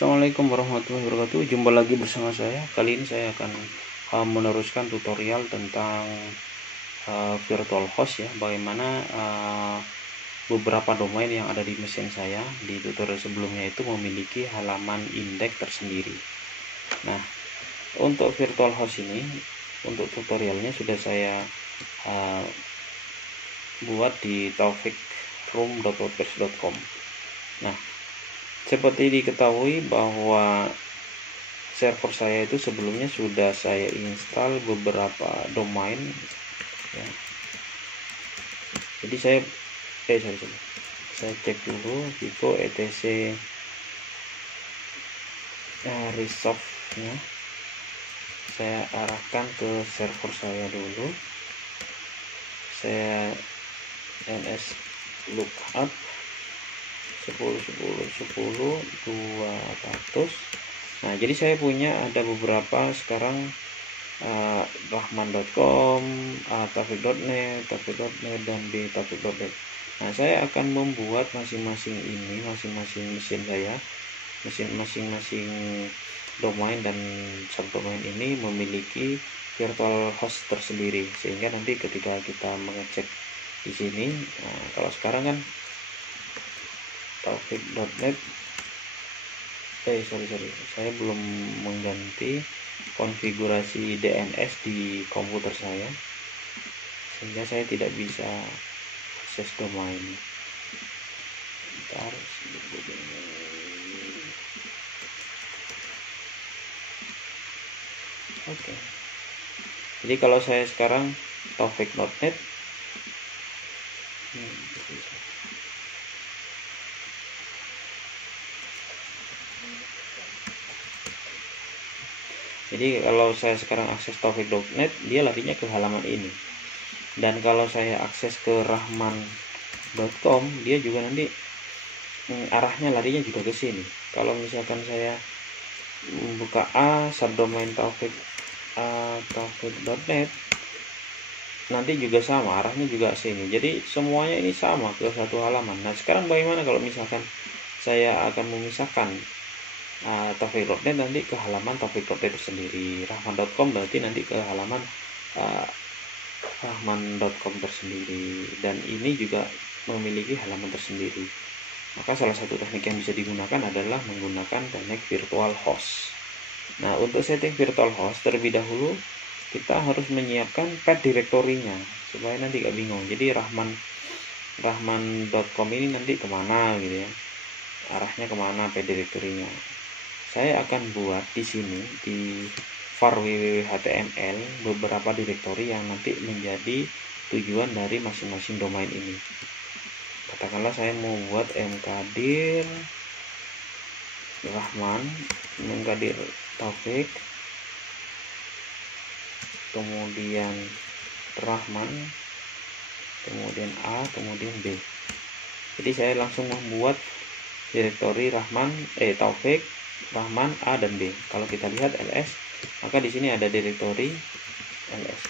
Assalamualaikum warahmatullahi wabarakatuh. Jumpa lagi bersama saya. Kali ini saya akan meneruskan tutorial tentang virtual host ya. Bagaimana beberapa domain yang ada di mesin saya di tutorial sebelumnya itu memiliki halaman indeks tersendiri. Nah, untuk virtual host ini, untuk tutorialnya sudah saya buat di taufikroom.wordpress.com. Nah, seperti diketahui bahwa server saya itu sebelumnya sudah saya install beberapa domain ya. Jadi saya cek dulu Vico etc resolve nya. Saya arahkan ke server saya dulu. Saya ns lookup 10.10.10.200. Nah, jadi saya punya ada beberapa sekarang rahman.com, taufik.net, dan taufik.net. Nah, saya akan membuat masing-masing mesin saya, masing-masing domain dan subdomain ini memiliki virtual host tersendiri, sehingga nanti ketika kita mengecek di sini, kalau sekarang kan taufik.net saya belum mengganti konfigurasi DNS di komputer saya, sehingga saya tidak bisa akses domain. Bentar, oke. Jadi kalau saya sekarang taufik.net, jadi kalau saya sekarang akses taufik.net, dia larinya ke halaman ini. Dan kalau saya akses ke rahman.com, dia juga nanti arahnya larinya juga ke sini. Kalau misalkan saya buka subdomain taufik.net, nanti juga sama, arahnya juga sini. Jadi semuanya ini sama ke satu halaman. Nah, sekarang bagaimana kalau misalkan saya akan memisahkan taufik.net nanti ke halaman taufik.net tersendiri, rahman.com berarti nanti ke halaman rahman.com tersendiri, dan ini juga memiliki halaman tersendiri. Maka salah satu teknik yang bisa digunakan adalah menggunakan teknik virtual host. Nah, untuk setting virtual host terlebih dahulu kita harus menyiapkan path directory-nya supaya nanti gak bingung. Jadi rahman.com ini nanti kemana gitu ya, arahnya kemana path directory-nya. Saya akan buat di sini di var www.html beberapa direktori yang nanti menjadi tujuan dari masing-masing domain ini. Katakanlah saya mau buat mkdir rahman, mkdir taufik, kemudian rahman, kemudian a, kemudian b. Jadi saya langsung membuat direktori rahman, taufik, rahman, a, dan b. Kalau kita lihat ls, maka di sini ada direktori ls,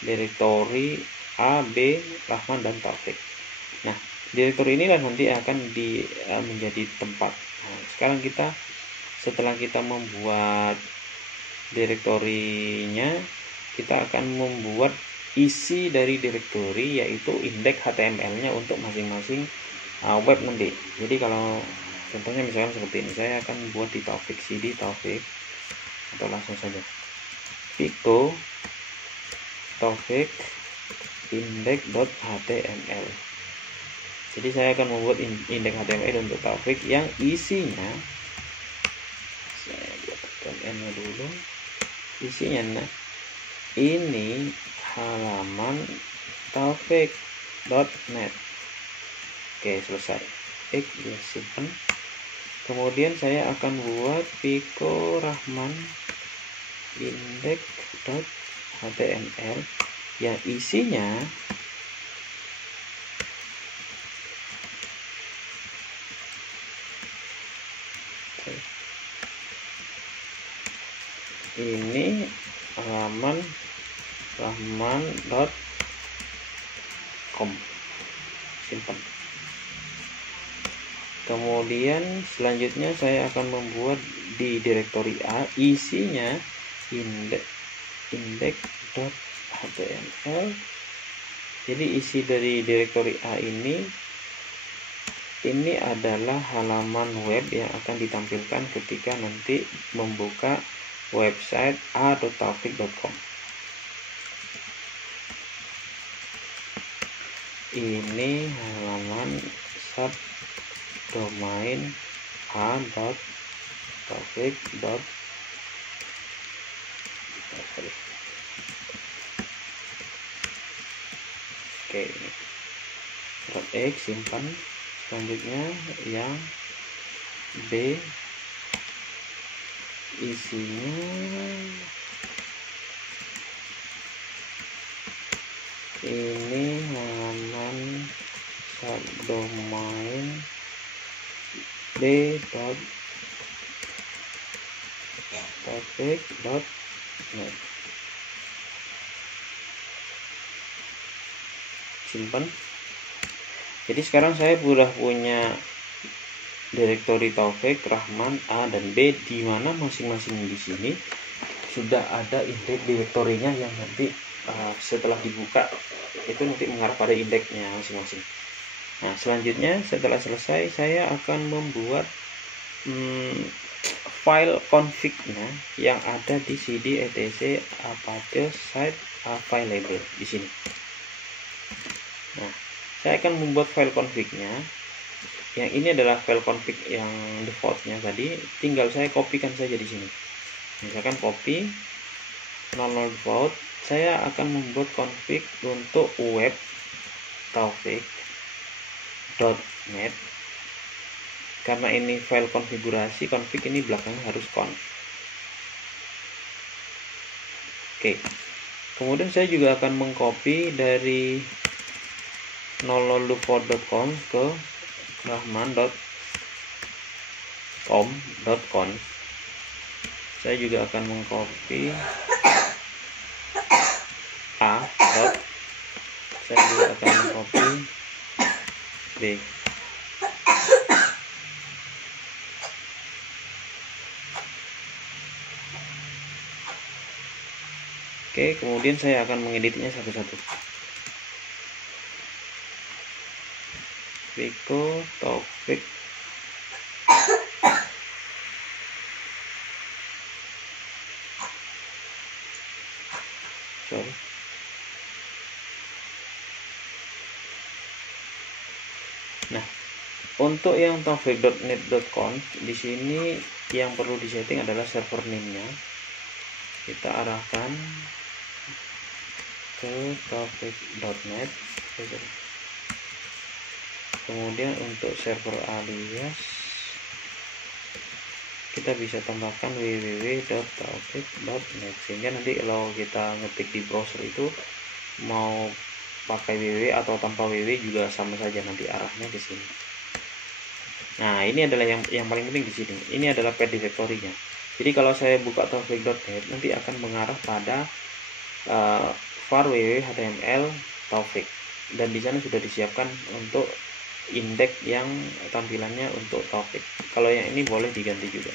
direktori a, b, rahman, dan taufik. Nah, direktori inilah nanti akan menjadi tempat. Nah, sekarang setelah kita membuat direktorinya, kita akan membuat isi dari direktori, yaitu indeks HTML-nya untuk masing-masing web nanti. Jadi kalau contohnya misalkan seperti ini, saya akan buat di taufik cd taufik, atau langsung saja Vico taufik index.html. Jadi saya akan membuat indeks HTML untuk taufik yang isinya, saya buatkan n-nya dulu, isinya ini halaman taufik.net. Oke, selesai. Dia simpan. Kemudian saya akan buat Vico rahman index.html yang isinya ini halaman rahman.com. Simpan. Kemudian selanjutnya saya akan membuat di direktori A, isinya index.html. Jadi isi dari direktori A ini adalah halaman web yang akan ditampilkan ketika nanti membuka website a.taufik.com. Ini halaman subdomain a.taufik.com. Oke, ini .x simpan. Selanjutnya yang B, isinya ini halaman subdomain b.taufik.net. Simpan. Jadi sekarang saya sudah punya direktori Taufik, Rahman, A dan B, di mana masing-masing di sini sudah ada indeks direktorinya yang nanti setelah dibuka itu nanti mengarah pada indeksnya masing-masing. Nah, selanjutnya setelah selesai saya akan membuat file config-nya yang ada di cd etc apache site available di sini. Nah, saya akan membuat file config-nya. Yang ini adalah file config yang default-nya tadi, tinggal saya kopikan saja di sini. Misalkan copy 00 default, saya akan membuat config untuk web taufik.net. Karena ini file konfigurasi, config ini belakangnya harus conf. Oke. Kemudian saya juga akan mengcopy dari 00default.com ke rahman.com.conf. Saya juga akan mengcopy A. Saya juga akan mengcopy B. Oke, kemudian saya akan mengeditnya satu-satu. Riko Taufik Nah, untuk yang taufik.net.conf di sini yang perlu disetting adalah server name-nya. Kita arahkan ke taufik.net. Kemudian untuk server alias kita bisa tambahkan www.taufik.net, sehingga nanti kalau kita ngetik di browser itu mau pakai www atau tanpa www juga sama saja, nanti arahnya ke sini. Nah, ini adalah yang paling penting di sini. Ini adalah path directory-nya. Jadi kalau saya buka taufik.net nanti akan mengarah pada var www.html taufik, dan di sana sudah disiapkan untuk indeks yang tampilannya untuk Taufik. Kalau yang ini boleh diganti juga.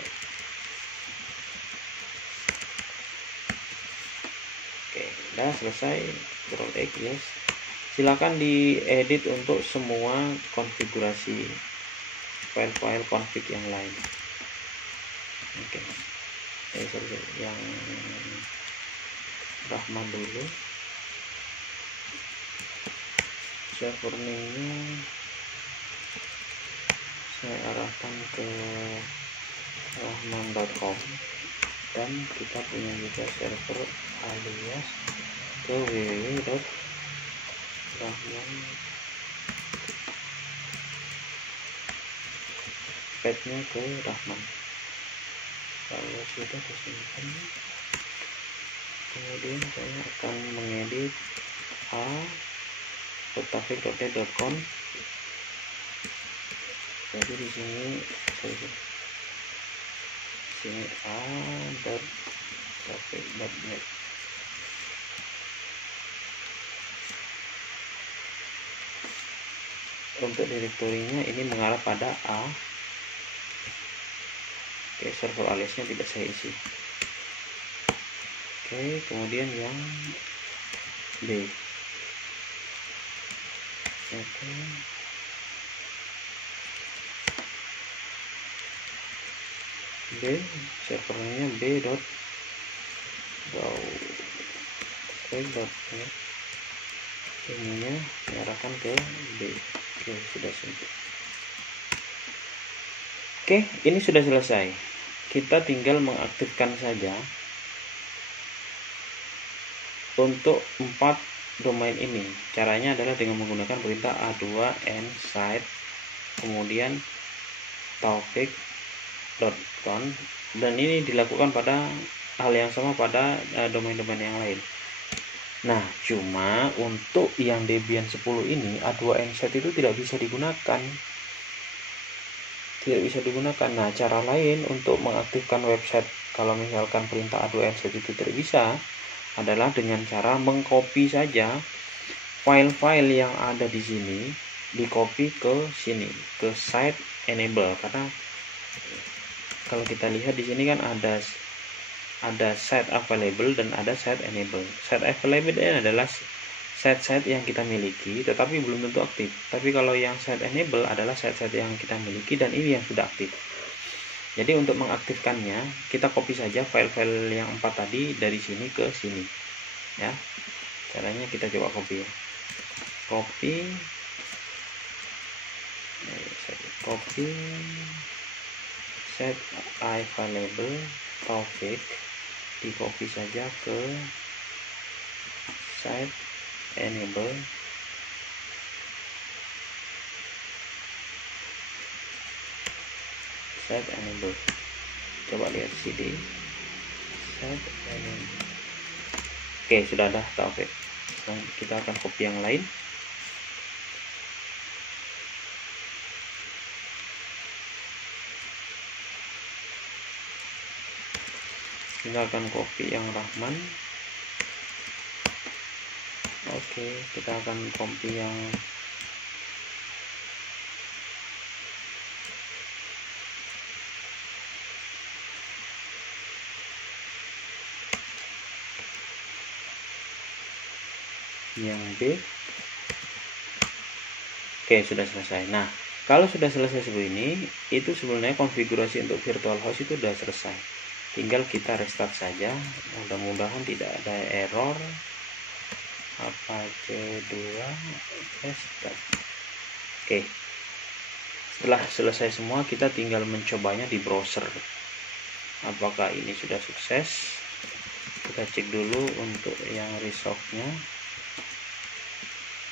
Oke, udah selesai. Ctrl X, yes. Silakan diedit untuk semua konfigurasi file-file config yang lain. Oke. Yang Rahman dulu. Server name-nya saya arahkan ke rahman.com, dan kita punya juga server alias ke www.rahman, path-nya ke Rahman. Kalau sudah disimpan, kemudian saya akan mengedit a.taufik.net.com. Jadi di sini a.taufik.net. untuk direktorinya ini mengarah pada A. Oke, server aliasnya tidak saya isi. Oke, kemudian yang B. Oke. B, servernya B dot ininya diarahkan ke B. Oke, sudah simpel. Oke, ini sudah selesai. Kita tinggal mengaktifkan saja untuk 4 domain ini. Caranya adalah dengan menggunakan perintah a2 nsite kemudian taufik.con, dan ini dilakukan pada hal yang sama pada domain-domain yang lain. Nah, cuma untuk yang Debian 10 ini a2 nsite itu tidak bisa digunakan. Nah, cara lain untuk mengaktifkan website kalau misalkan perintah a2 nsite itu tidak bisa adalah dengan cara mengcopy saja file-file yang ada di sini, di-copy ke sini, ke site enable. Karena kalau kita lihat di sini kan ada site available dan ada site enable. Site available ini adalah site-site yang kita miliki tetapi belum tentu aktif. Tapi kalau yang site enable adalah site-site yang kita miliki dan ini yang sudah aktif. Jadi untuk mengaktifkannya kita copy saja file-file yang 4 tadi dari sini ke sini. Ya. Caranya kita coba copy ya. Copy set available Taufik, di copy saja ke site enable. Coba lihat CD site enable. Oke, sudah ada Taufik. Nah, kita akan copy yang lain. Kita akan copy yang Rahman. Oke, kita akan copy yang B. Oke, sudah selesai. Nah, kalau sudah selesai seperti ini, itu sebenarnya konfigurasi untuk virtual host itu sudah selesai. Tinggal kita restart saja. Mudah-mudahan tidak ada error. Apache 2 restart. Oke. Setelah selesai semua, kita tinggal mencobanya di browser. Apakah ini sudah sukses? Kita cek dulu untuk yang resolve-nya.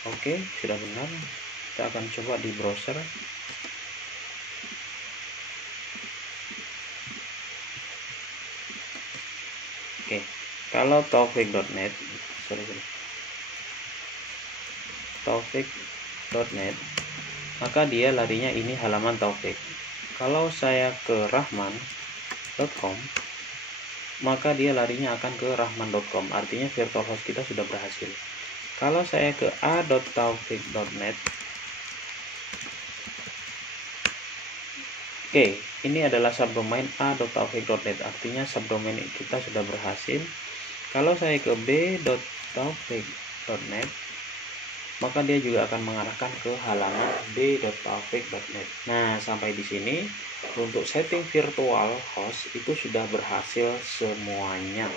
Oke, sudah benar. Kita akan coba di browser. Oke, kalau taufik.net, taufik.net, maka dia larinya ini halaman Taufik. Kalau saya ke rahman.com, maka dia larinya akan ke rahman.com. Artinya virtual host kita sudah berhasil. Kalau saya ke a.taufik.net, oke, ini adalah subdomain a.taufik.net, artinya subdomain kita sudah berhasil. Kalau saya ke b.taufik.net, maka dia juga akan mengarahkan ke halaman b.taufik.net. Nah, sampai di sini untuk setting virtual host itu sudah berhasil semuanya.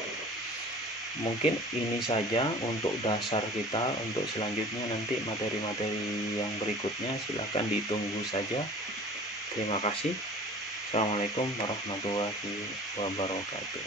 Mungkin ini saja untuk dasar kita. Untuk selanjutnya nanti materi-materi yang berikutnya silahkan ditunggu saja. Terima kasih. Assalamualaikum warahmatullahi wabarakatuh.